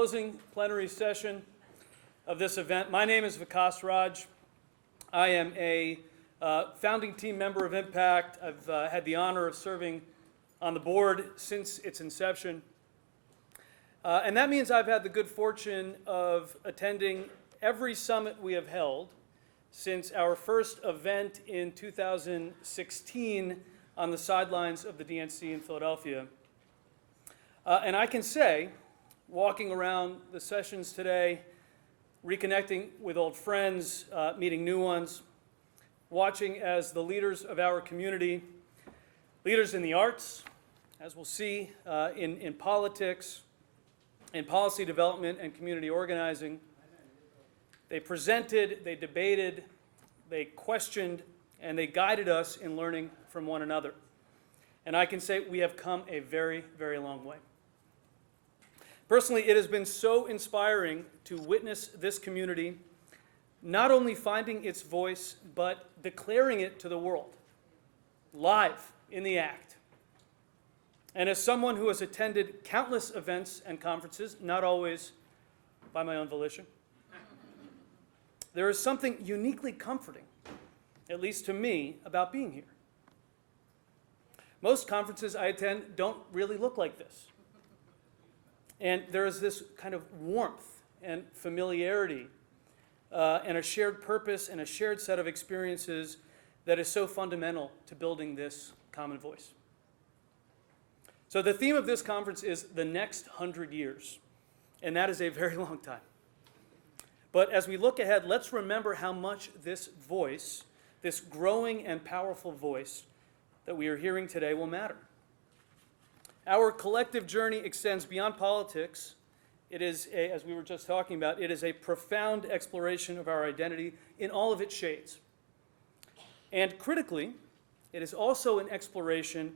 closing plenary session of this event. My name is Vikas Raj. I am a founding team member of Impact. I've had the honor of serving on the board since its inception. And that means I've had the good fortune of attending every summit we have held since our first event in 2016 on the sidelines of the DNC in Philadelphia. And I can say, walking around the sessions today, reconnecting with old friends, meeting new ones, watching as the leaders of our community, leaders in the arts, as we'll see, in politics, in policy development and community organizing, they presented, they debated, they questioned, and they guided us in learning from one another. And I can say we have come a very, very long way. Personally, it has been so inspiring to witness this community not only finding its voice, but declaring it to the world, live in the act. And as someone who has attended countless events and conferences, not always by my own volition, there is something uniquely comforting, at least to me, about being here. Most conferences I attend don't really look like this. And there is this kind of warmth and familiarity and a shared purpose and a shared set of experiences that is so fundamental to building this common voice. So the theme of this conference is the next 100 years, and that is a very long time. But as we look ahead, let's remember how much this voice, this growing and powerful voice that we are hearing today, will matter. Our collective journey extends beyond politics. It is, as we were just talking about, it is a profound exploration of our identity in all of its shades. And critically, it is also an exploration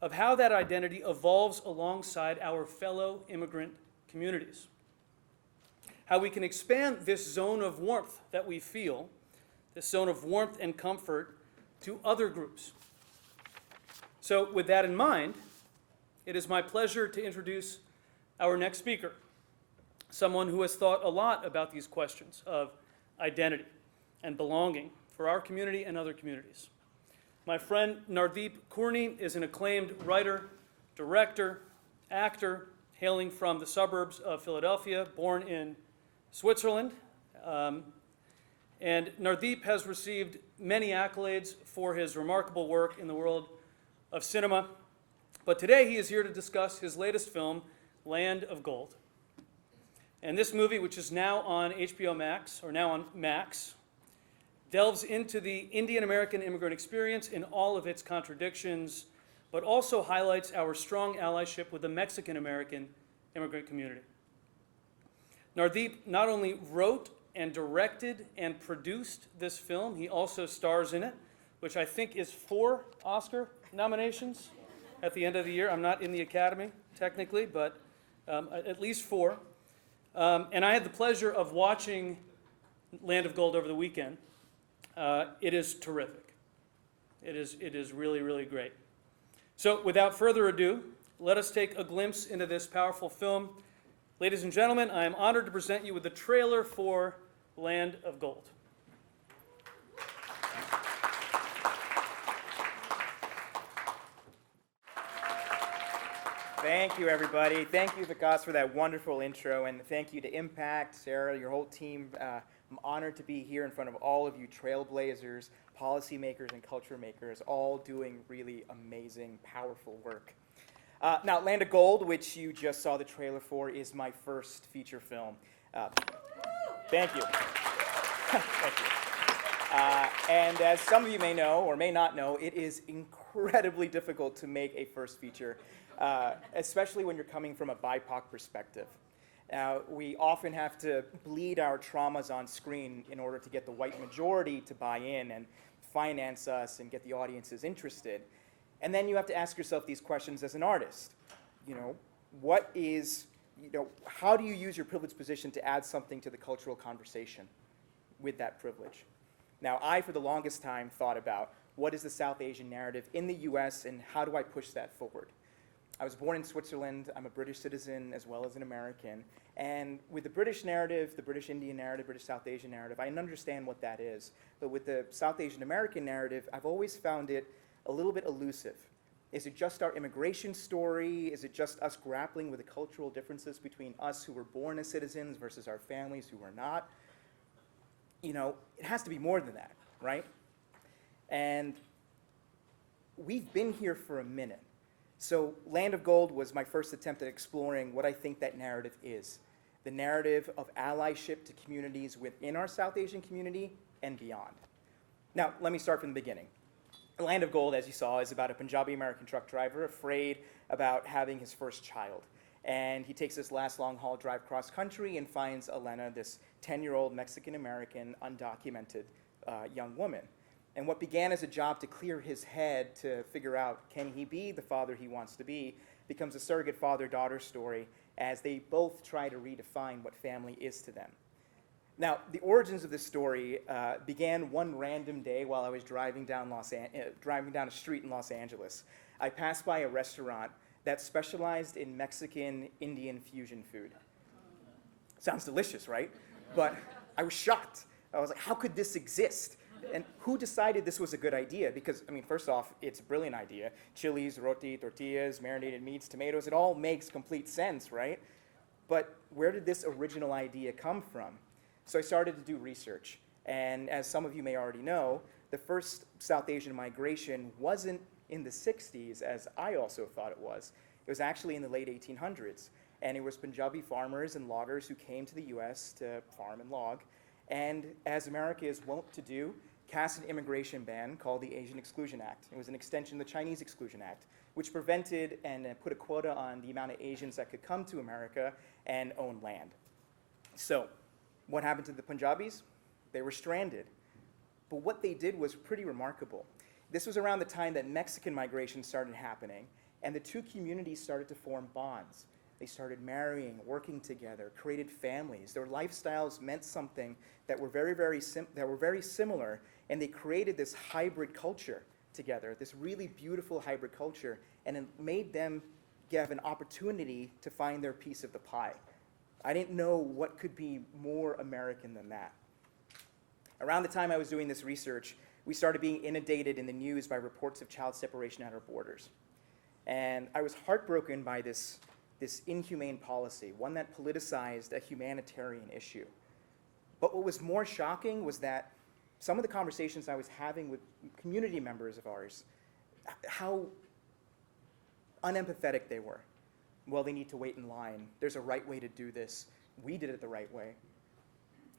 of how that identity evolves alongside our fellow immigrant communities. How we can expand this zone of warmth that we feel, this zone of warmth and comfort, to other groups. So with that in mind, it is my pleasure to introduce our next speaker, someone who has thought a lot about these questions of identity and belonging for our community and other communities. My friend Nardeep Khurmi is an acclaimed writer, director, actor, hailing from the suburbs of Philadelphia, born in Switzerland. And Nardeep has received many accolades for his remarkable work in the world of cinema. But today he is here to discuss his latest film, Land of Gold. And this movie, which is now on HBO Max, or now on Max, delves into the Indian-American immigrant experience in all of its contradictions, but also highlights our strong allyship with the Mexican-American immigrant community. Nardeep not only wrote and directed and produced this film, he also stars in it, which I think is 4 Oscar nominations at the end of the year. I'm not in the Academy, technically, but at least 4. And I had the pleasure of watching Land of Gold over the weekend. It is terrific. It is really, really great. So without further ado, let us take a glimpse into this powerful film. Ladies and gentlemen, I am honored to present you with the trailer for Land of Gold. Thank you, everybody. Thank you, Vikas, for that wonderful intro, and thank you to Impact, Sarah, your whole team. I'm honored to be here in front of all of you trailblazers, policymakers, and culture makers, all doing really amazing, powerful work. Now, Land of Gold, which you just saw the trailer for, is my first feature film. Thank you. Thank you. And as some of you may know, or may not know, it is incredibly difficult to make a first feature, especially when you're coming from a BIPOC perspective. Now, we often have to bleed our traumas on screen in order to get the white majority to buy in and finance us and get the audiences interested. And then you have to ask yourself these questions as an artist. How do you use your privileged position to add something to the cultural conversation with that privilege? Now, I, for the longest time, thought about what is the South Asian narrative in the US and how do I push that forward? I was born in Switzerland. I'm a British citizen as well as an American. And with the British narrative, the British Indian narrative, British South Asian narrative, I understand what that is. But with the South Asian American narrative, I've always found it a little bit elusive. Is it just our immigration story? Is it just us grappling with the cultural differences between us who were born as citizens versus our families who were not? You know, it has to be more than that, right? And we've been here for a minute. So Land of Gold was my first attempt at exploring what I think that narrative is. The narrative of allyship to communities within our South Asian community and beyond. Now, let me start from the beginning. Land of Gold, as you saw, is about a Punjabi American truck driver afraid about having his first child. And he takes this last long haul drive cross country and finds Elena, this 10-year-old Mexican American, undocumented young woman. And what began as a job to clear his head to figure out, can he be the father he wants to be, becomes a surrogate father-daughter story as they both try to redefine what family is to them. Now, the origins of this story began one random day while I was driving down a street in Los Angeles. I passed by a restaurant that specialized in Mexican Indian fusion food. Sounds delicious, right? But I was shocked. I was like, how could this exist? And who decided this was a good idea? Because, I mean, first off, it's a brilliant idea. Chilies, roti, tortillas, marinated meats, tomatoes, it all makes complete sense, right? But where did this original idea come from? So I started to do research. And as some of you may already know, the first South Asian migration wasn't in the 60s, as I also thought it was. It was actually in the late 1800s. And it was Punjabi farmers and loggers who came to the US to farm and log. And as America is wont to do, cast an immigration ban called the Asian Exclusion Act. It was an extension of the Chinese Exclusion Act, which prevented and put a quota on the amount of Asians that could come to America and own land. So, what happened to the Punjabis? They were stranded. But what they did was pretty remarkable. This was around the time that Mexican migration started happening, and the two communities started to form bonds. They started marrying, working together, created families. Their lifestyles meant something that were very similar, and they created this hybrid culture together, this really beautiful hybrid culture, and it made them have an opportunity to find their piece of the pie. I didn't know what could be more American than that. Around the time I was doing this research, we started being inundated in the news by reports of child separation at our borders. And I was heartbroken by this inhumane policy, one that politicized a humanitarian issue. But what was more shocking was that some of the conversations I was having with community members of ours, how unempathetic they were. Well, they need to wait in line. There's a right way to do this. We did it the right way.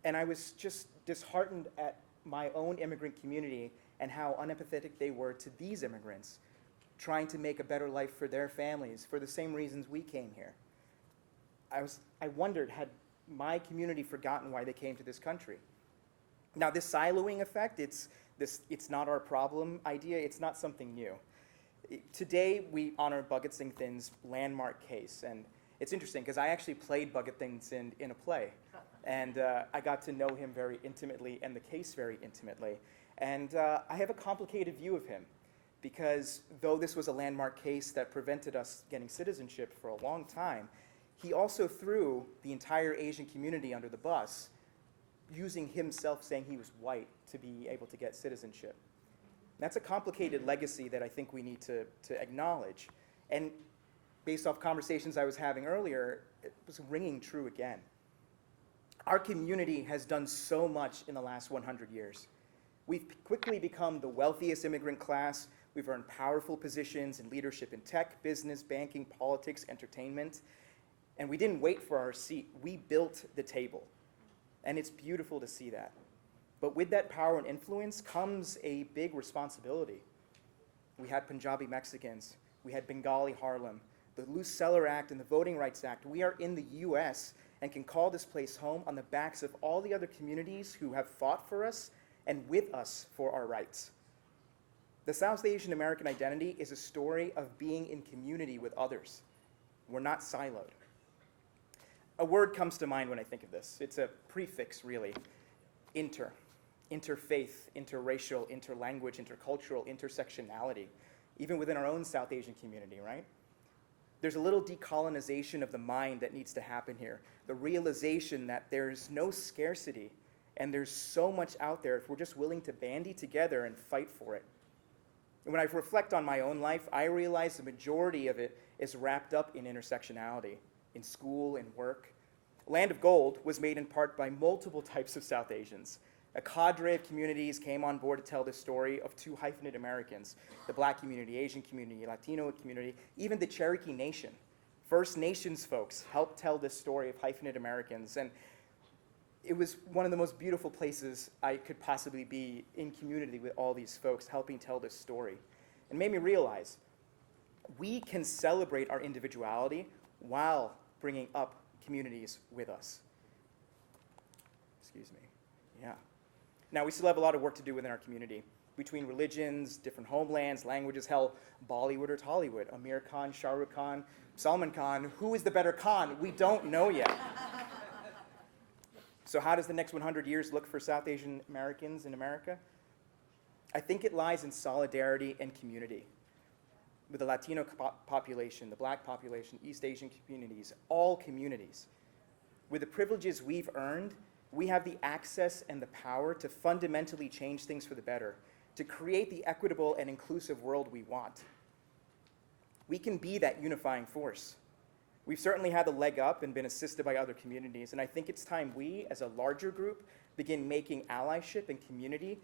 And I was just disheartened at my own immigrant community and how unempathetic they were to these immigrants, trying to make a better life for their families for the same reasons we came here. I wondered, had my community forgotten why they came to this country? Now, this siloing effect, it's not our problem idea, it's not something new. Today, we honor Bhagat Singh Thinn's landmark case, and it's interesting because I actually played Bhagat Singh Thinn in a play, and I got to know him very intimately and the case very intimately. And I have a complicated view of him because though this was a landmark case that prevented us getting citizenship for a long time, he also threw the entire Asian community under the bus, using himself saying he was white to be able to get citizenship. That's a complicated legacy that I think we need to acknowledge. And based off conversations I was having earlier, it was ringing true again. Our community has done so much in the last 100 years. We've quickly become the wealthiest immigrant class. We've earned powerful positions in leadership in tech, business, banking, politics, entertainment. And we didn't wait for our seat. We built the table. And it's beautiful to see that. But with that power and influence comes a big responsibility. We had Punjabi Mexicans. We had Bengali Harlem, the Loose Seller Act and the Voting Rights Act. We are in the US and can call this place home on the backs of all the other communities who have fought for us and with us for our rights. The South Asian American identity is a story of being in community with others. We're not siloed. A word comes to mind when I think of this. It's a prefix, really. Interfaith, interracial, interlanguage, intercultural, intersectionality, even within our own South Asian community, right? There's a little decolonization of the mind that needs to happen here. The realization that there's no scarcity and there's so much out there if we're just willing to bandy together and fight for it. And when I reflect on my own life, I realize the majority of it is wrapped up in intersectionality, in school, in work. Land of Gold was made in part by multiple types of South Asians. A cadre of communities came on board to tell the story of two hyphenate Americans, the Black community, Asian community, Latino community, even the Cherokee Nation. First Nations folks helped tell this story of hyphenate Americans, and it was one of the most beautiful places I could possibly be in community with all these folks helping tell this story. And made me realize we can celebrate our individuality while bringing up communities with us. Excuse me. Yeah. Now, we still have a lot of work to do within our community, between religions, different homelands, languages, hell, Bollywood or Tollywood, Amir Khan, Shah Rukh Khan, Salman Khan. Who is the better Khan? We don't know yet. So how does the next 100 years look for South Asian Americans in America? I think it lies in solidarity and community with the Latino population, the Black population, East Asian communities, all communities. With the privileges we've earned, we have the access and the power to fundamentally change things for the better, to create the equitable and inclusive world we want. We can be that unifying force. We've certainly had the leg up and been assisted by other communities, and I think it's time we, as a larger group, begin making allyship and community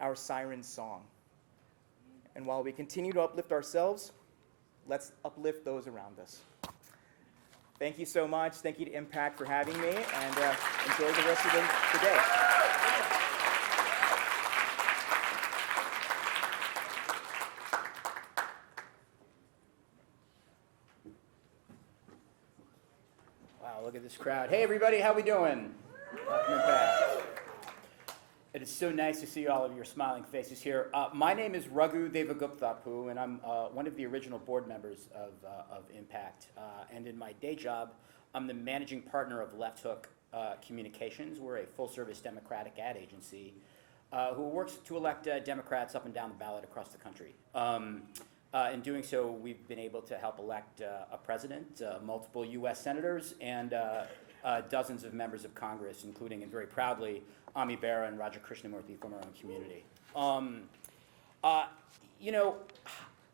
our siren song. And while we continue to uplift ourselves, let's uplift those around us. Thank you so much. Thank you to Impact for having me, and enjoy the rest of the day. Wow, look at this crowd. Hey, everybody, how we doing? Welcome back. It is so nice to see all of your smiling faces here. My name is Raghu Devaguptapu, and I'm one of the original board members of Impact. And in my day job, I'm the managing partner of Left Hook Communications. We're a full-service Democratic ad agency who works to elect Democrats up and down the ballot across the country. In doing so, we've been able to help elect a president, multiple U.S. senators, and dozens of members of Congress, including, and very proudly, Ami Bera and Raja Krishnamurthy from our own community. You know,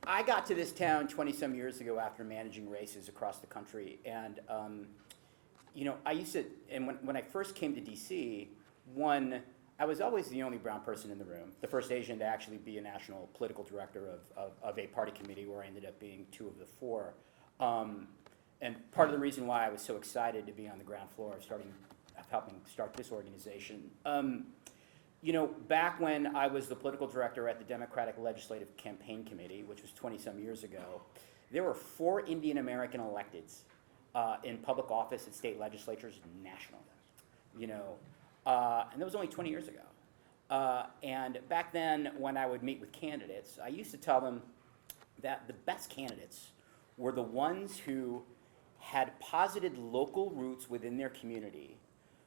I got to this town 20-some years ago after managing races across the country, and you know, I used to, and when I first came to DC, I was always the only brown person in the room, the first Asian to actually be a national political director of a party committee, where I ended up being 2 of the 4. And part of the reason why I was so excited to be on the ground floor of helping start this organization. You know, back when I was the political director at the Democratic Legislative Campaign Committee, which was 20-some years ago, there were 4 Indian American electeds in public office at state legislatures nationally. You know, and that was only 20 years ago. And back then, when I would meet with candidates, I used to tell them that the best candidates were the ones who had posited local roots within their community,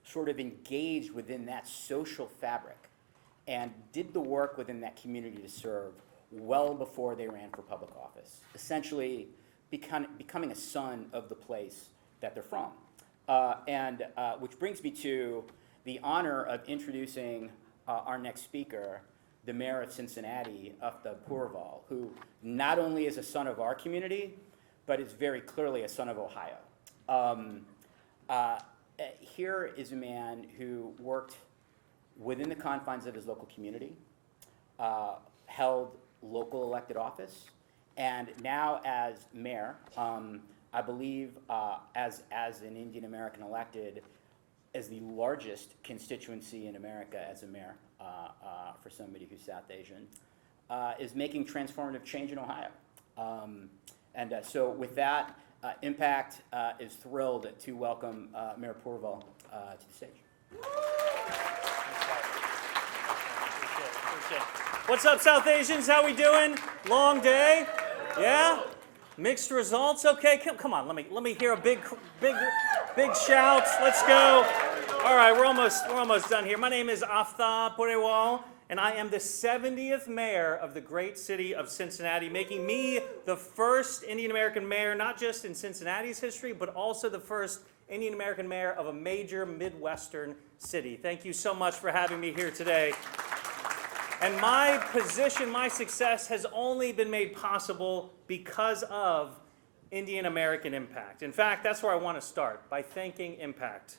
sort of engaged within that social fabric, and did the work within that community to serve well before they ran for public office, essentially becoming a son of the place that they're from. Which brings me to the honor of introducing our next speaker, the mayor of Cincinnati, Aftab Pureval, who not only is a son of our community, but is very clearly a son of Ohio. Here is a man who worked within the confines of his local community, held local elected office, and now as mayor, I believe as an Indian American elected, as the largest constituency in America as a mayor for somebody who's South Asian, is making transformative change in Ohio. So with that, Impact is thrilled to welcome Mayor Pureval to the stage. What's up, South Asians? How we doing? Long day? Yeah? Mixed results? Okay, come on. Let me hear a big shout. Let's go. All right, we're almost done here. My name is Aftab Pureval, and I am the 70th mayor of the great city of Cincinnati, making me the first Indian American mayor, not just in Cincinnati's history, but also the first Indian American mayor of a major Midwestern city. Thank you so much for having me here today. And my position, my success has only been made possible because of Indian American impact. In fact, that's where I want to start, by thanking Impact.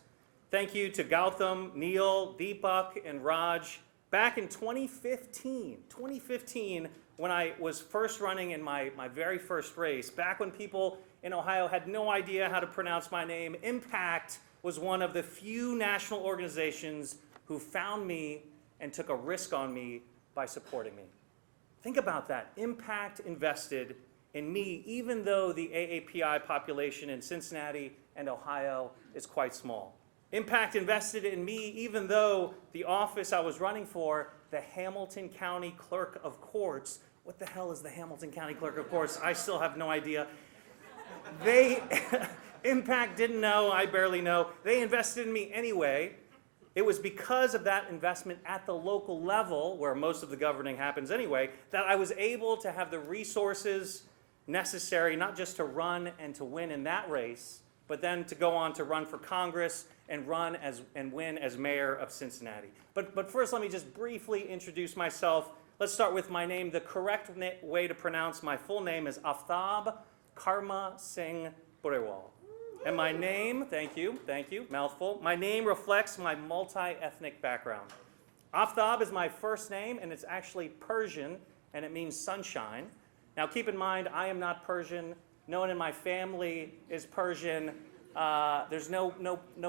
Thank you to Gautam, Neil, Deepak, and Raj. Back in 2015, when I was first running in my very first race, back when people in Ohio had no idea how to pronounce my name, Impact was one of the few national organizations who found me and took a risk on me by supporting me. Think about that. Impact invested in me, even though the AAPI population in Cincinnati and Ohio is quite small. Impact invested in me, even though the office I was running for, the Hamilton County Clerk of Courts, what the hell is the Hamilton County Clerk of Courts? I still have no idea. Impact didn't know, I barely know. They invested in me anyway. It was because of that investment at the local level, where most of the governing happens anyway, that I was able to have the resources necessary not just to run and to win in that race, but then to go on to run for Congress and run and win as mayor of Cincinnati. But first, let me just briefly introduce myself. Let's start with my name. The correct way to pronounce my full name is Aftab Pureval. And my name, thank you, mouthful. My name reflects my multi-ethnic background. Aftab is my first name, and it's actually Persian, and it means sunshine. Now keep in mind, I am not Persian. No one in my family is Persian. There's no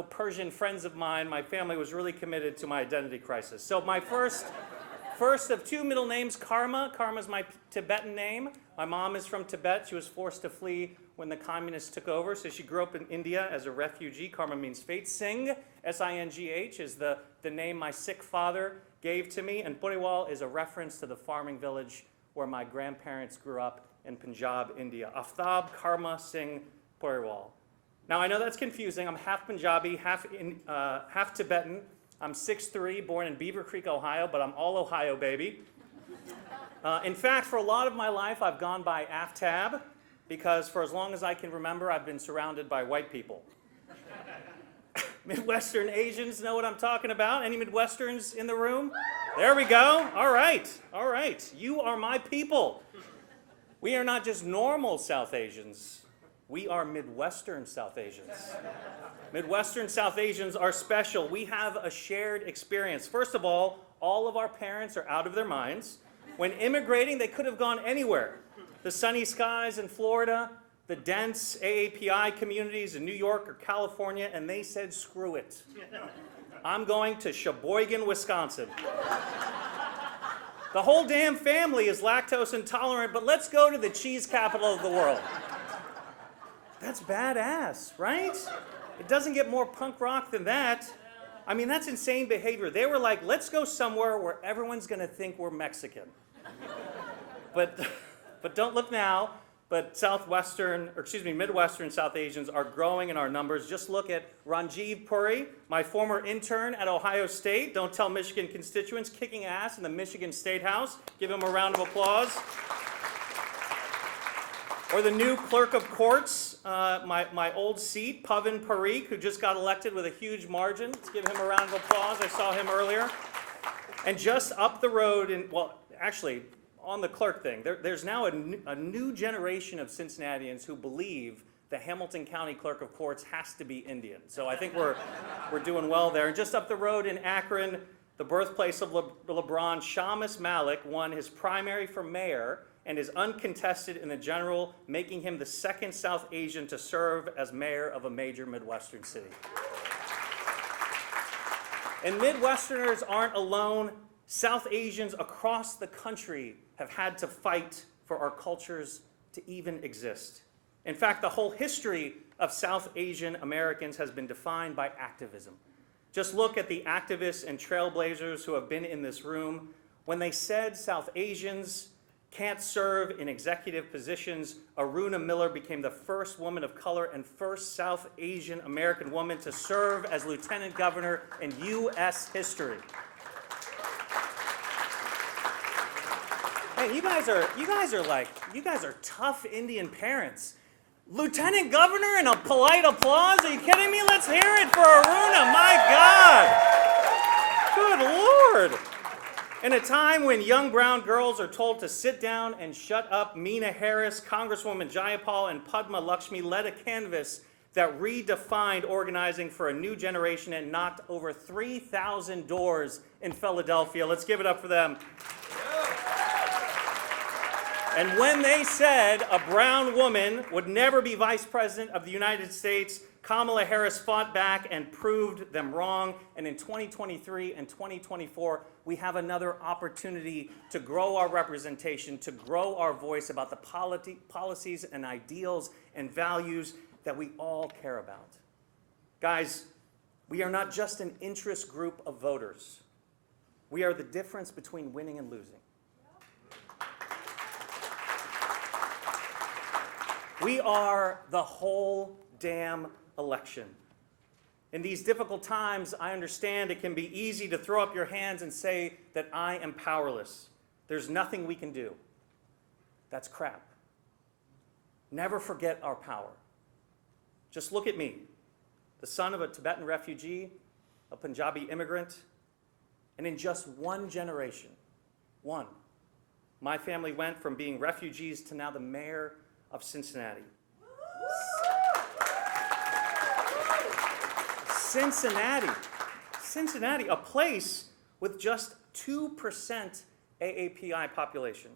Persian friends of mine. My family was really committed to my identity crisis. So my first of two middle names, Karma. Karma is my Tibetan name. My mom is from Tibet. She was forced to flee when the communists took over, so she grew up in India as a refugee. Karma means fate. Singh, S-I-N-G-H, is the name my Sikh father gave to me, and Pureval is a reference to the farming village where my grandparents grew up in Punjab, India. Aftab Karma Singh Pureval. Now, I know that's confusing. I'm half Punjabi, half Tibetan. I'm 6'3", born in Beaver Creek, Ohio, but I'm all Ohio, baby. In fact, for a lot of my life, I've gone by Aftab, because for as long as I can remember, I've been surrounded by white people. Midwestern Asians know what I'm talking about. Any Midwesterns in the room? There we go. All right. You are my people. We are not just normal South Asians. We are Midwestern South Asians. Midwestern South Asians are special. We have a shared experience. First of all of our parents are out of their minds. When immigrating, they could have gone anywhere. The sunny skies in Florida, the dense AAPI communities in New York or California, and they said, screw it. I'm going to Sheboygan, Wisconsin. The whole damn family is lactose intolerant, but let's go to the cheese capital of the world. That's badass, right? It doesn't get more punk rock than that. I mean, that's insane behavior. They were like, let's go somewhere where everyone's going to think we're Mexican. But don't look now. But Midwestern South Asians are growing in our numbers. Just look at Ranjiv Puri, my former intern at Ohio State. Don't tell Michigan constituents, kicking ass in the Michigan State House. Give him a round of applause. Or the new clerk of courts, my old seat, Pavan Parikh, who just got elected with a huge margin. Let's give him a round of applause. I saw him earlier. And just up the road, on the clerk thing, there's now a new generation of Cincinnatians who believe the Hamilton County Clerk of Courts has to be Indian. So I think we're doing well there. And just up the road in Akron, the birthplace of LeBron, Shamus Malik won his primary for mayor and is uncontested in the general, making him the second South Asian to serve as mayor of a major Midwestern city. And Midwesterners aren't alone. South Asians across the country have had to fight for our cultures to even exist. In fact, the whole history of South Asian Americans has been defined by activism. Just look at the activists and trailblazers who have been in this room. When they said South Asians can't serve in executive positions, Aruna Miller became the first woman of color and first South Asian American woman to serve as lieutenant governor in U.S. history. Man, you guys are tough Indian parents. Lieutenant Governor and a polite applause? Are you kidding me? Let's hear it for Aruna. My God. Good Lord. In a time when young brown girls are told to sit down and shut up, Meena Harris, Congresswoman Jayapal, and Padma Lakshmi led a canvass that redefined organizing for a new generation and knocked over 3,000 doors in Philadelphia. Let's give it up for them. And when they said a brown woman would never be vice president of the United States, Kamala Harris fought back and proved them wrong. And in 2023 and 2024, we have another opportunity to grow our representation, to grow our voice about the policies and ideals and values that we all care about. Guys, we are not just an interest group of voters. We are the difference between winning and losing. We are the whole damn election. In these difficult times, I understand it can be easy to throw up your hands and say that I am powerless. There's nothing we can do. That's crap. Never forget our power. Just look at me, the son of a Tibetan refugee, a Punjabi immigrant, and in just one generation, my family went from being refugees to now the mayor of Cincinnati. Cincinnati, a place with just 2% AAPI population.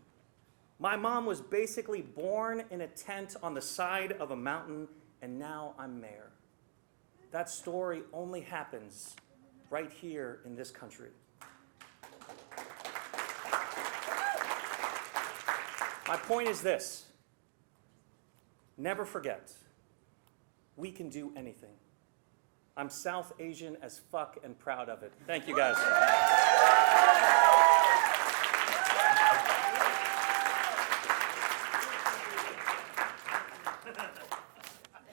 My mom was basically born in a tent on the side of a mountain, and now I'm mayor. That story only happens right here in this country. My point is this. Never forget, we can do anything. I'm South Asian as fuck and proud of it. Thank you, guys.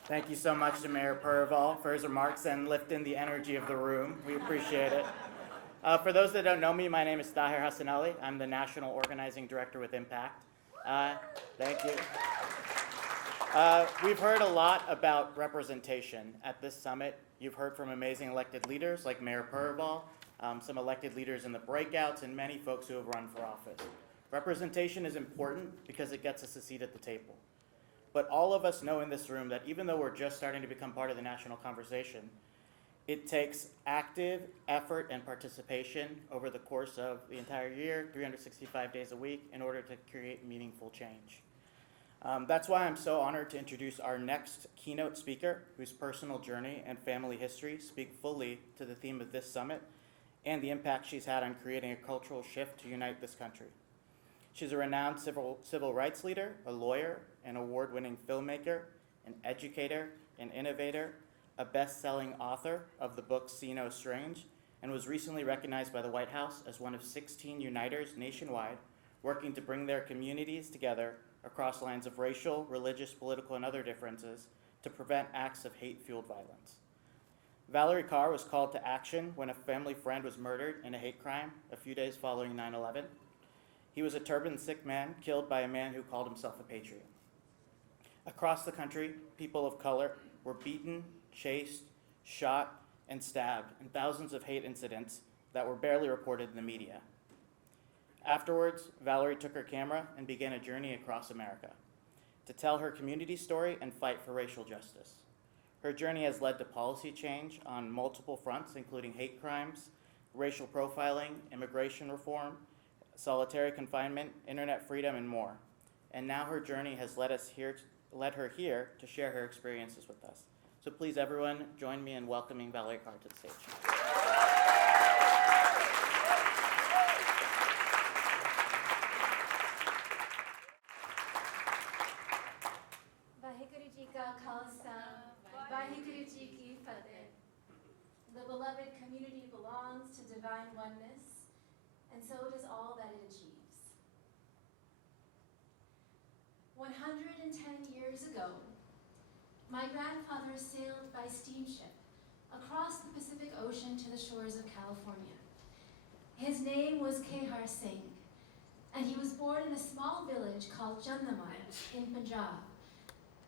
Thank you so much to Mayor Pureval for his remarks and lifting the energy of the room. We appreciate it. For those that don't know me, my name is Taher Hasanali. I'm the National Organizing Director with Impact. Thank you. We've heard a lot about representation at this summit. You've heard from amazing elected leaders like Mayor Pureval, some elected leaders in the breakouts, and many folks who have run for office. Representation is important because it gets us a seat at the table. But all of us know in this room that even though we're just starting to become part of the national conversation, it takes active effort and participation over the course of the entire year, 365 days a week, in order to create meaningful change. That's why I'm so honored to introduce our next keynote speaker, whose personal journey and family history speak fully to the theme of this summit and the impact she's had on creating a cultural shift to unite this country. She's a renowned civil rights leader, a lawyer, an award-winning filmmaker, an educator, an innovator, a best-selling author of the book See No Strange, and was recently recognized by the White House as one of 16 uniters nationwide working to bring their communities together across lines of racial, religious, political, and other differences to prevent acts of hate-fueled violence. Valarie Kaur was called to action when a family friend was murdered in a hate crime a few days following 9/11. He was a turbaned Sikh man killed by a man who called himself a patriot. Across the country, people of color were beaten, chased, shot, and stabbed in thousands of hate incidents that were barely reported in the media. Afterwards, Valarie took her camera and began a journey across America to tell her community story and fight for racial justice. Her journey has led to policy change on multiple fronts, including hate crimes, racial profiling, immigration reform, solitary confinement, internet freedom, and more. And now her journey has led her here to share her experiences with us. So please, everyone, join me in welcoming Valarie Kaur to the stage. Vaheguru Ji Ka Khalsa, Vaheguru Ji Ki Fateh. The beloved community belongs to divine oneness, and so does all that it achieves. 110 years ago, my grandfather sailed by steamship across the Pacific Ocean to the shores of California. His name was Kehar Singh, and he was born in a small village called Jandamai in Punjab.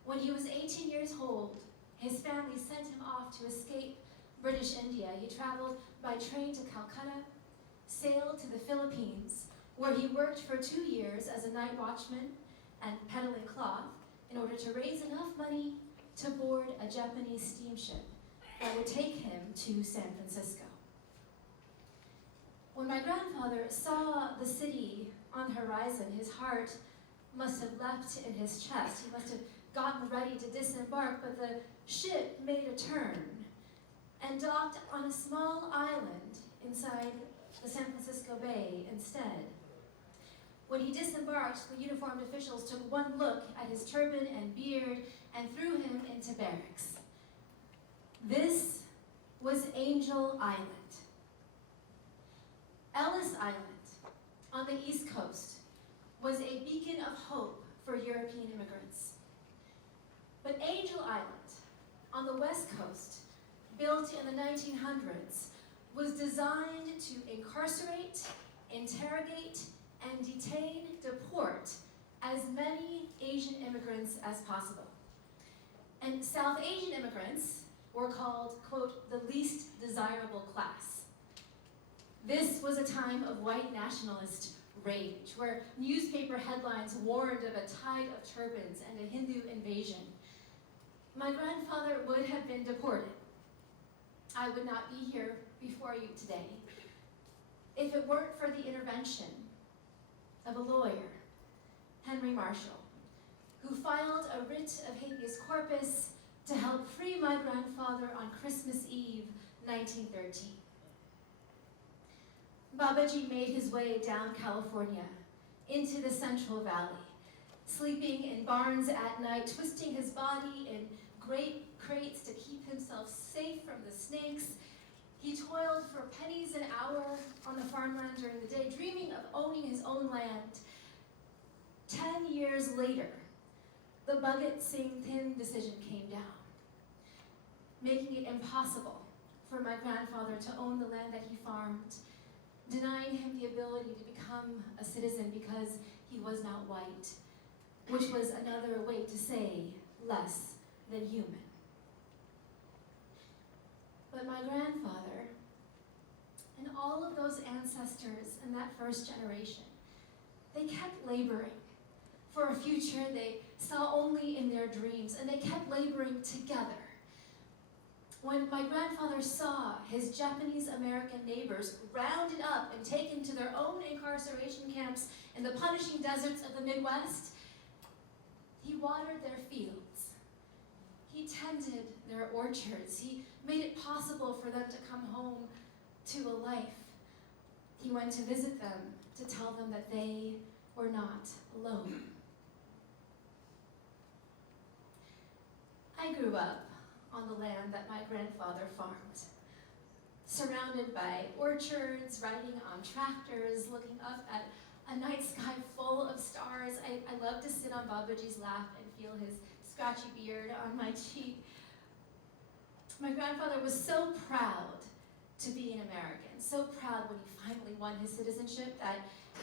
When he was 18 years old, his family sent him off to escape British India. He traveled by train to Calcutta, sailed to the Philippines, where he worked for 2 years as a night watchman and peddling cloth in order to raise enough money to board a Japanese steamship that would take him to San Francisco. When my grandfather saw the city on the horizon, his heart must have leapt in his chest. He must have gotten ready to disembark, but the ship made a turn and docked on a small island inside the San Francisco Bay instead. When he disembarked, the uniformed officials took one look at his turban and beard and threw him into barracks. This was Angel Island. Ellis Island, on the East Coast, was a beacon of hope for European immigrants. But Angel Island, on the West Coast, built in the 1900s, was designed to incarcerate, interrogate, and detain, deport as many Asian immigrants as possible. And South Asian immigrants were called, quote, the least desirable class. This was a time of white nationalist rage, where newspaper headlines warned of a tide of turbans and a Hindu invasion. My grandfather would have been deported. I would not be here before you today if it weren't for the intervention of a lawyer, Henry Marshall, who filed a writ of habeas corpus to help free my grandfather on Christmas Eve, 1913. Babaji made his way down California into the Central Valley, sleeping in barns at night, twisting his body in grape crates to keep himself safe from the snakes. He toiled for pennies an hour on the farmland during the day, dreaming of owning his own land. 10 years later, the Bhagat Singh Thind decision came down, making it impossible for my grandfather to own the land that he farmed, denying him the ability to become a citizen because he was not white, which was another way to say less than human. But my grandfather and all of those ancestors in that first generation, they kept laboring for a future they saw only in their dreams, and they kept laboring together. When my grandfather saw his Japanese American neighbors rounded up and taken to their own incarceration camps in the punishing deserts of the Midwest, he watered their fields. He tended their orchards. He made it possible for them to come home to a life. He went to visit them to tell them that they were not alone. I grew up on the land that my grandfather farmed, surrounded by orchards, riding on tractors, looking up at a night sky full of stars. I love to sit on Babaji's lap and feel his scratchy beard on my cheek. My grandfather was so proud to be an American, so proud when he finally won his citizenship that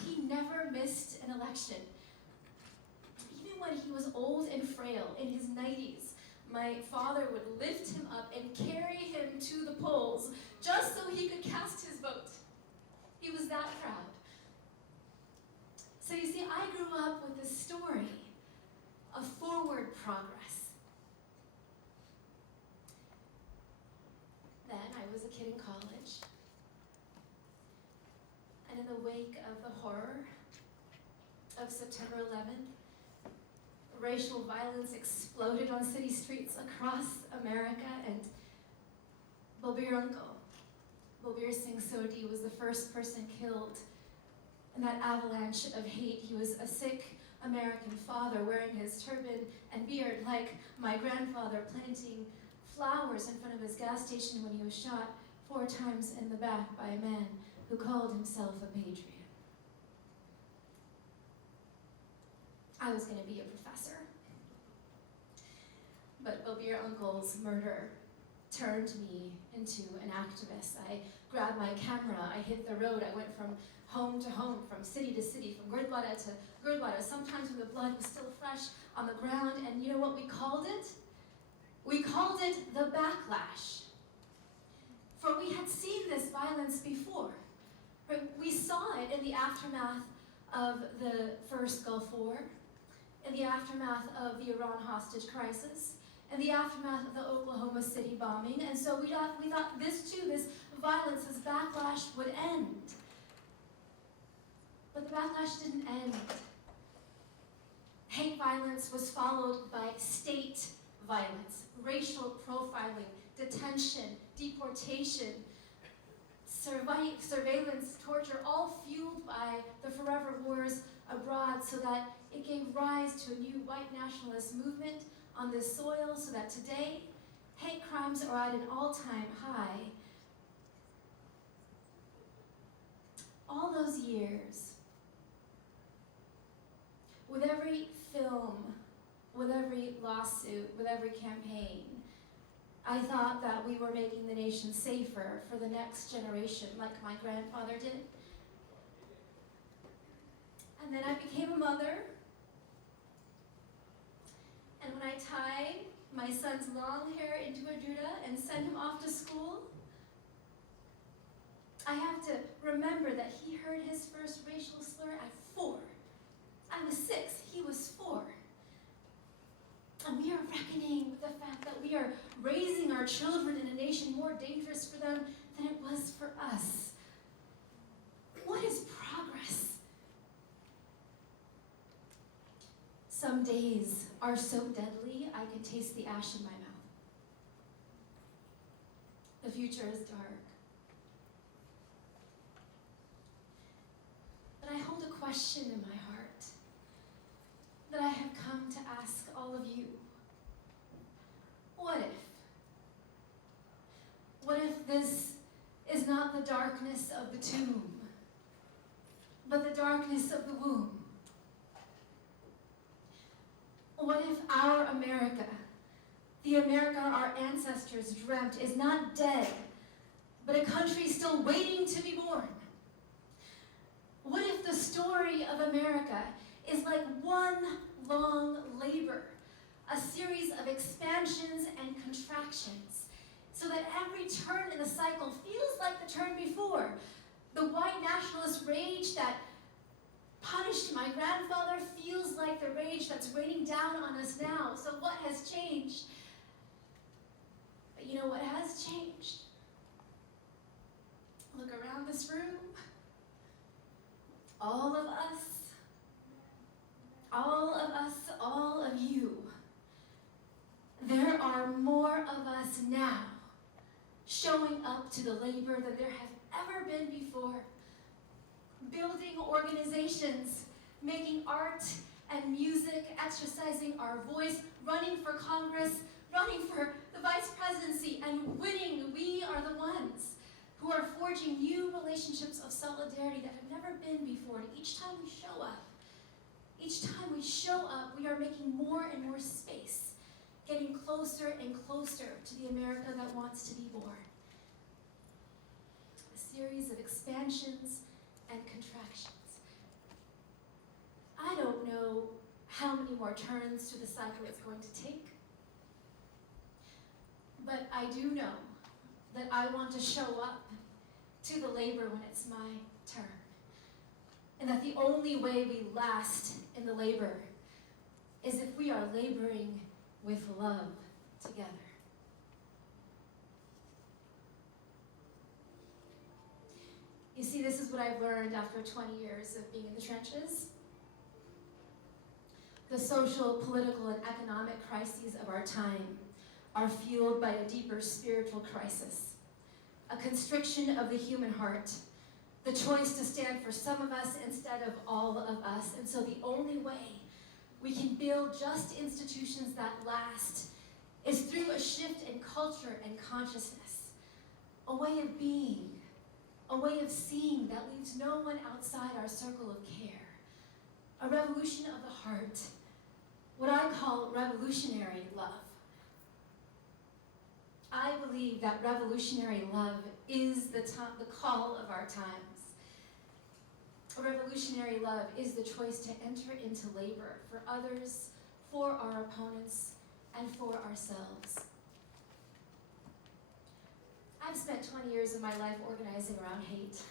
he never missed an election. Even when he was old and frail, in his 90s, my father would lift him up and carry him to the polls just so he could cast his vote. He was that proud. So you see, I grew up with this story of forward progress. Then I was a kid in college, and in the wake of the horror of September 11th, racial violence exploded on city streets across America, and Balbir uncle, Balbir Singh Sodhi, was the first person killed in that avalanche of hate. He was a Sikh American father wearing his turban and beard like my grandfather, planting flowers in front of his gas station when he was shot 4 times in the back by a man who called himself a patriot. I was going to be a professor. But Balbir uncle's murder turned me into an activist. I grabbed my camera, I hit the road, I went from home to home, from city to city, from Gurdwara to Gurdwara, sometimes when the blood was still fresh on the ground, and you know what we called it? We called it the backlash. For we had seen this violence before. We saw it in the aftermath of the first Gulf War, in the aftermath of the Iran hostage crisis, in the aftermath of the Oklahoma City bombing, and so we thought this too, this violence, this backlash would end. But the backlash didn't end. Hate violence was followed by state violence, racial profiling, detention, deportation, surveillance, torture, all fueled by the forever wars abroad, so that it gave rise to a new white nationalist movement on this soil, so that today, hate crimes are at an all-time high. All those years, with every film, with every lawsuit, with every campaign, I thought that we were making the nation safer for the next generation, like my grandfather did. And then I became a mother. And when I tied my son's long hair into a juda and sent him off to school, I have to remember that he heard his first racial slur at 4. I was 6, he was 4. And we are reckoning with the fact that we are raising our children in a nation more dangerous for them than it was for us. What is progress? Some days are so deadly, I can taste the ash in my mouth. The future is dark. But I hold a question in my heart that I have come to ask all of you. What if? What if this is not the darkness of the tomb, but the darkness of the womb? What if our America, the America our ancestors dreamt, is not dead, but a country still waiting to be born? What if the story of America is like one long labor, a series of expansions and contractions, so that every turn in the cycle feels like the turn before? The white nationalist rage that punished my grandfather feels like the rage that's raining down on us now. So what has changed? But you know what has changed? Look around this room. All of us, all of you. There are more of us now showing up to the labor than there have ever been before. Building organizations, making art and music, exercising our voice, running for Congress, running for the vice presidency, and winning. We are the ones who are forging new relationships of solidarity that have never been before. And each time we show up, we are making more and more space, getting closer and closer to the America that wants to be born. A series of expansions and contractions. I don't know how many more turns to the cycle it's going to take, but I do know that I want to show up to the labor when it's my turn. And that the only way we last in the labor is if we are laboring with love together. You see, this is what I've learned after 20 years of being in the trenches. The social, political, and economic crises of our time are fueled by a deeper spiritual crisis, a constriction of the human heart, the choice to stand for some of us instead of all of us. And so the only way we can build just institutions that last is through a shift in culture and consciousness, a way of being, a way of seeing that leaves no one outside our circle of care, a revolution of the heart, what I call revolutionary love. I believe that revolutionary love is the call of our times. Revolutionary love is the choice to enter into labor for others, for our opponents, and for ourselves. I've spent 20 years of my life organizing around hate.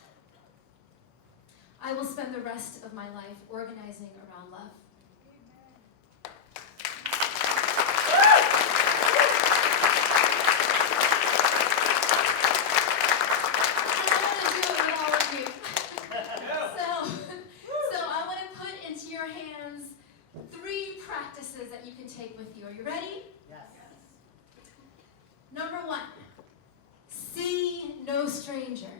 I will spend the rest of my life organizing around love. That you can take with you. Are you ready? Yes. Number 1, see no stranger.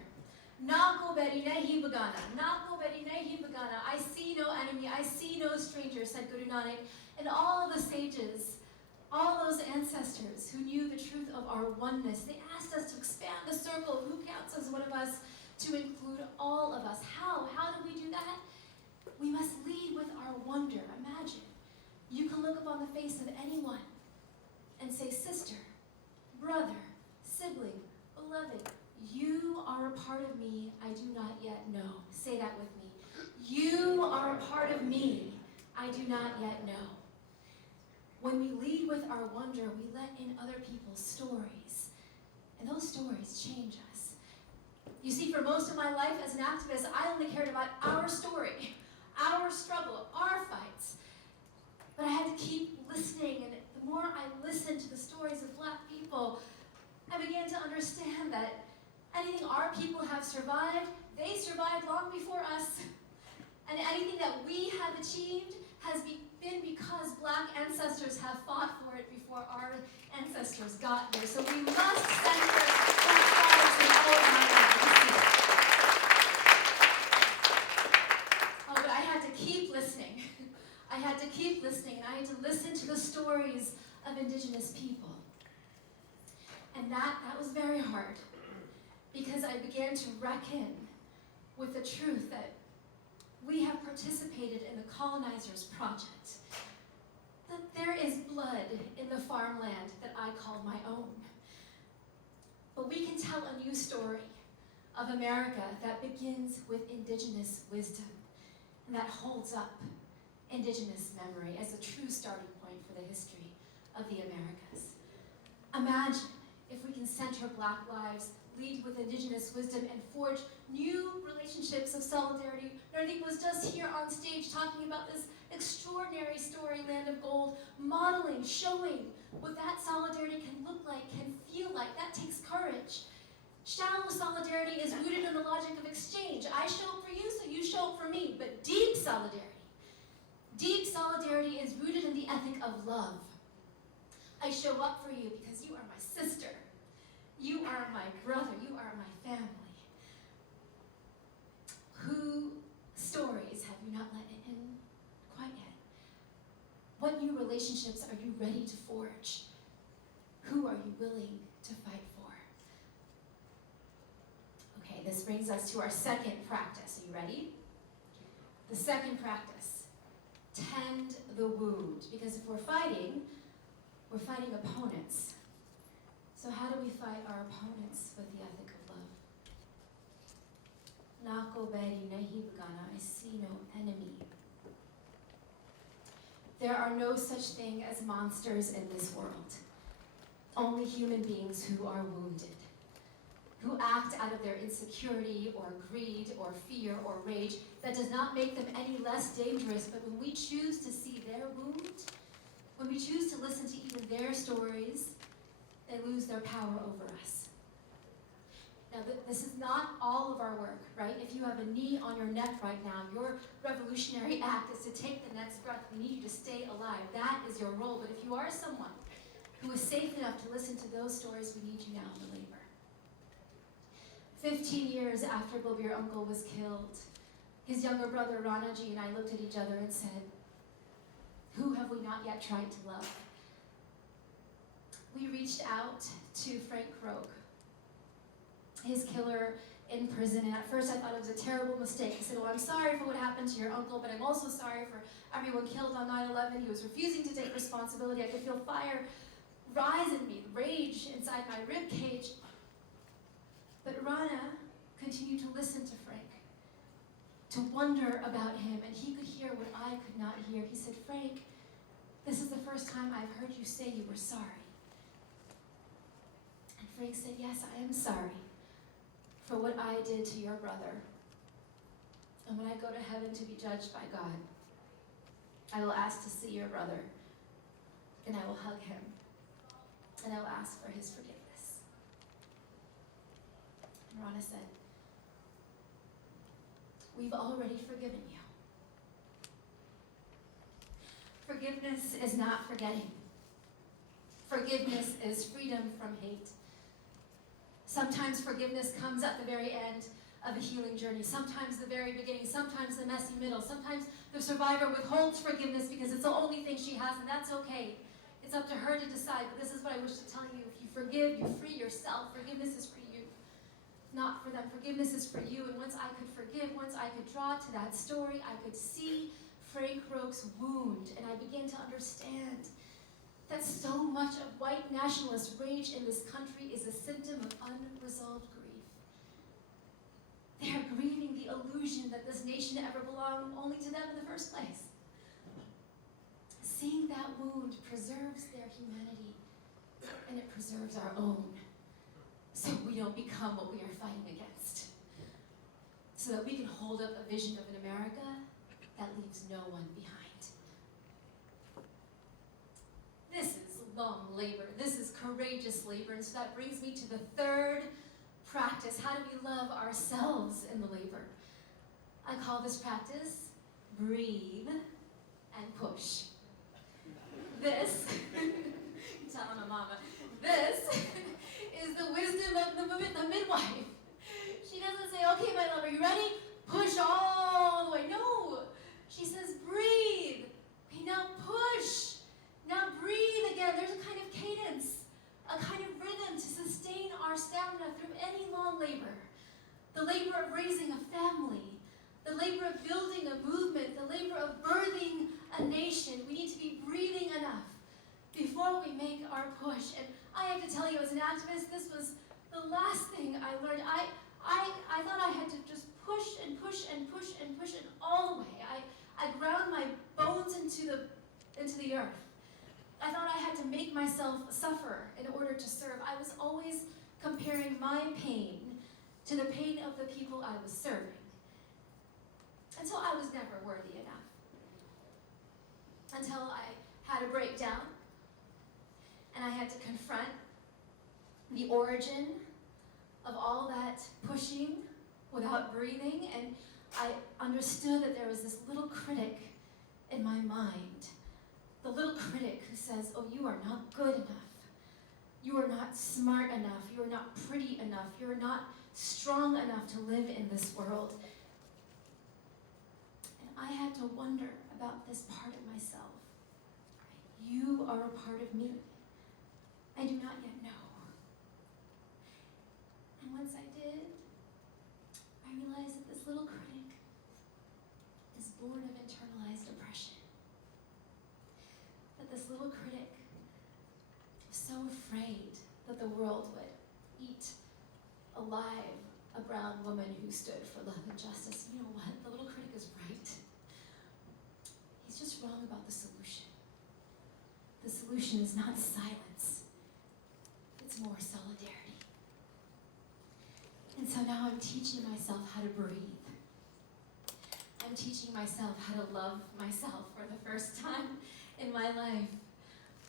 Nako beri nahi bagana. Nako beri nahi bagana. I see no enemy. I see no stranger, said Guru Nanak. And all the sages, all those ancestors who knew the truth of our oneness, they asked us to expand the circle of who counts as one of us to include all of us. How? How do we do that? We must lead with our wonder. Imagine. You can look upon the face of anyone and say, sister, brother, sibling, beloved, you are a part of me I do not yet know. Say that with me. You are a part of me I do not yet know. When we lead with our wonder, we let in other people's stories, and those stories change us. You see, for most of my life as an activist, I only cared about our story, our struggle, our fights. But I had to keep listening, and the more I listened to the stories of Black people, I began to understand that anything our people have survived, they survived long before us. And anything that we have achieved has been because Black ancestors have fought for it before our ancestors got there. So we must center Black lives in all of our lives. Oh, but I had to keep listening. I had to keep listening, and I had to listen to the stories of Indigenous people. And that was very hard, because I began to reckon with the truth that we have participated in the colonizers' project, that there is blood in the farmland that I call my own. But we can tell a new story of America that begins with Indigenous wisdom, and that holds up Indigenous memory as a true starting point for the history of the Americas. Imagine if we can center Black lives, lead with Indigenous wisdom, and forge new relationships of solidarity. Nardeep was just here on stage talking about this extraordinary story, Land of Gold, modeling, showing what that solidarity can look like, can feel like. That takes courage. Shallow solidarity is rooted in the logic of exchange. I show up for you, so you show up for me. But deep solidarity is rooted in the ethic of love. I show up for you because you are my sister. You are my brother. You are my family. Who stories have you not let in quite yet? What new relationships are you ready to forge? Who are you willing to fight for? Okay, this brings us to our second practice. Are you ready? The second practice, tend the wound. Because if we're fighting opponents. So how do we fight our opponents with the ethic of love? Nako beri nahi bagana, I see no enemy. There are no such thing as monsters in this world. Only human beings who are wounded, who act out of their insecurity or greed or fear or rage. That does not make them any less dangerous, but when we choose to see their wound, when we choose to listen to even their stories, they lose their power over us. Now, this is not all of our work, right? If you have a knee on your neck right now, your revolutionary act is to take the next breath. We need you to stay alive. That is your role. But if you are someone who is safe enough to listen to those stories, we need you now in labor. 15 years after Bobir uncle was killed, his younger brother Ranaji and I looked at each other and said, who have we not yet tried to love? We reached out to Frank Roque, his killer in prison, and at first I thought it was a terrible mistake. I said, well, I'm sorry for what happened to your uncle, but I'm also sorry for everyone killed on 9/11. He was refusing to take responsibility. I could feel fire rise in me, rage inside my rib cage. But Rana continued to listen to Frank, to wonder about him, and he could hear what I could not hear. He said, "Frank, this is the first time I've heard you say you were sorry." And Frank said, "Yes, I am sorry for what I did to your brother. And when I go to heaven to be judged by God, I will ask to see your brother, and I will hug him, and I will ask for his forgiveness." And Rana said, "We've already forgiven you." Forgiveness is not forgetting. Forgiveness is freedom from hate. Sometimes forgiveness comes at the very end of a healing journey, sometimes the very beginning, sometimes the messy middle, sometimes the survivor withholds forgiveness because it's the only thing she has, and that's okay. It's up to her to decide, but this is what I wish to tell you. If you forgive, you free yourself. Forgiveness is for you, not for them. Forgiveness is for you, and once I could forgive, once I could draw to that story, I could see Frank Roque's wound, and I began to understand that so much of white nationalist rage in this country is a symptom of unresolved grief. They are grieving the illusion that this nation ever belonged only to them in the first place. Seeing that wound preserves their humanity, and it preserves our own, so we don't become what we are fighting against, so that we can hold up a vision of an America that leaves no one behind. This is long labor. This is courageous labor. And so that brings me to the third practice. How do we love ourselves in the labor? I call this practice breathe and push. This, I'm telling my mama, this is the wisdom of the midwife. She doesn't say, "Okay, my love, are you ready? Push all the way." No. She says, "Breathe. Okay, now push. Now breathe again." There's a kind of cadence, a kind of rhythm to sustain our stamina through any long labor. The labor of raising a family, the labor of building a movement, the labor of birthing a nation. We need to be breathing enough before we make our push. And I have to tell you, as an activist, this was the last thing I learned. I thought I had to just push and push and push and push it all the way. I ground my bones into the earth. I thought I had to make myself suffer in order to serve. I was always comparing my pain to the pain of the people I was serving. And so I was never worthy enough. Until I had a breakdown, and I had to confront the origin of all that pushing without breathing, and I understood that there was this little critic in my mind. The little critic who says, "Oh, you are not good enough. You are not smart enough. You are not pretty enough. You are not strong enough to live in this world." And I had to wonder about this part of myself. You are a part of me I do not yet know. And once I did, I realized that this little critic is born of internalized oppression. That this little critic was so afraid that the world would eat alive a brown woman who stood for love and justice. You know what? The little critic is right. He's just wrong about the solution. The solution is not silence. It's more solidarity. And so now I'm teaching myself how to breathe. I'm teaching myself how to love myself for the first time in my life.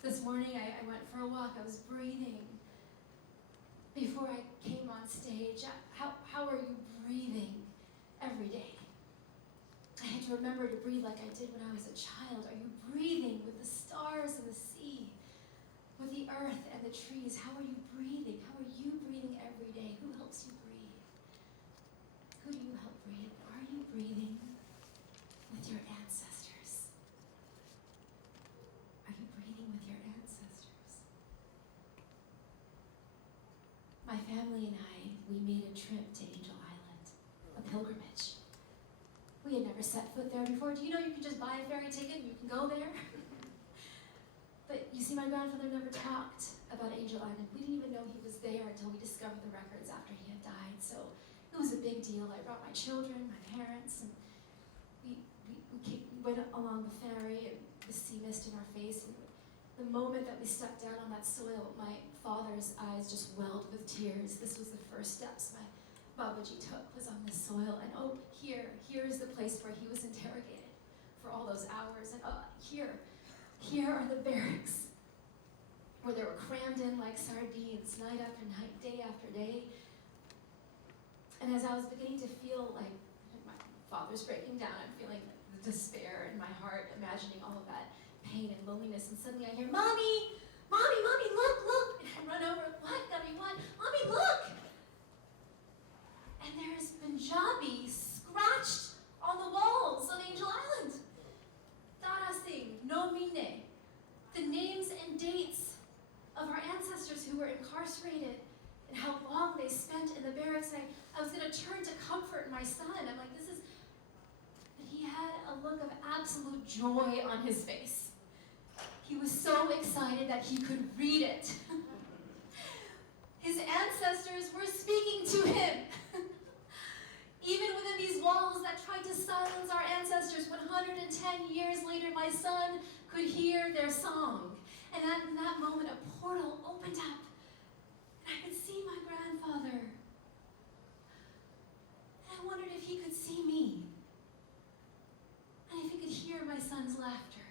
This morning I went for a walk. I was breathing. Before I came on stage, how are you breathing every day? I had to remember to breathe like I did when I was a child. Are you breathing with the stars and the sea, with the earth and the trees? How are you breathing? How are you breathing every day? Who helps you breathe? Who do you help breathe? Are you breathing with your ancestors? Are you breathing with your ancestors? My family and I, we made a trip to Angel Island, a pilgrimage. We had never set foot there before. Do you know you can just buy a ferry ticket and you can go there? But you see, my grandfather never talked about Angel Island. We didn't even know he was there until we discovered the records after he had died. So it was a big deal. I brought my children, my parents, and we went along the ferry, and the sea mist in our face. And the moment that we stepped down on that soil, my father's eyes just welled with tears. This was the first steps my Babaji took, was on this soil. And oh, here is the place where he was interrogated for all those hours. And here are the barracks where they were crammed in like sardines, night after night, day after day. And as I was beginning to feel like my father's breaking down, I'm feeling the despair in my heart, imagining all of that pain and loneliness, and suddenly I hear, "Mommy! Mommy, Mommy, look, look!" And I run over, "What, Gubby, what? Mommy, look!" And there's Punjabi scratched on the walls of Angel Island. Tara Singh, No Mine, the names and dates of our ancestors who were incarcerated and how long they spent in the barracks. And I was going to turn to comfort my son. I'm like, this is... But he had a look of absolute joy on his face. He was so excited that he could read it. His ancestors were speaking to him. Even within these walls that tried to silence our ancestors, 110 years later, my son could hear their song. And in that moment, a portal opened up, and I could see my grandfather. And I wondered if he could see me, and if he could hear my son's laughter.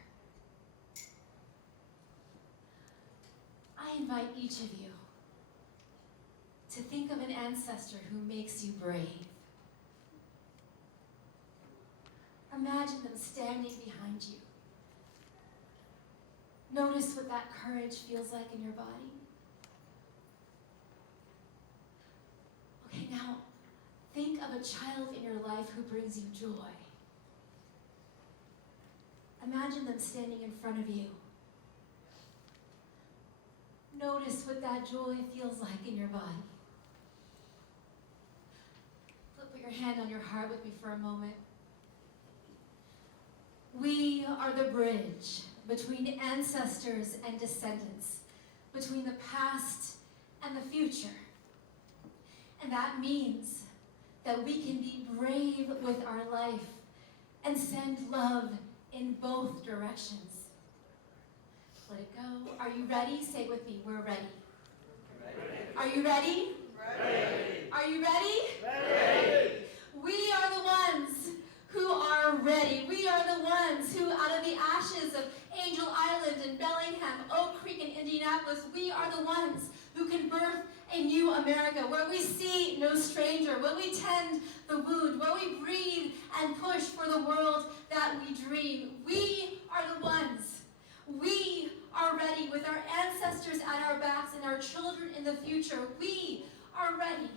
I invite each of you to think of an ancestor who makes you brave. Imagine them standing behind you. Notice what that courage feels like in your body. Okay, now think of a child in your life who brings you joy. Imagine them standing in front of you. Notice what that joy feels like in your body. Put your hand on your heart with me for a moment. We are the bridge between ancestors and descendants, between the past and the future. And that means that we can be brave with our life and send love in both directions. Let it go. Are you ready? Say it with me. We're ready. Are you ready? Ready. Are you ready? Ready. We are the ones who are ready. We are the ones who, out of the ashes of Angel Island and Bellingham, Oak Creek and Indianapolis, we are the ones who can birth a new America, where we see no stranger, where we tend the wound, where we breathe and push for the world that we dream. We are the ones. We are ready with our ancestors at our backs and our children in the future. We are ready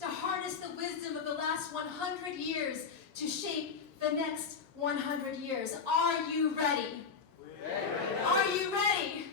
to harness the wisdom of the last 100 years to shape the next 100 years. Are you ready? Are you ready?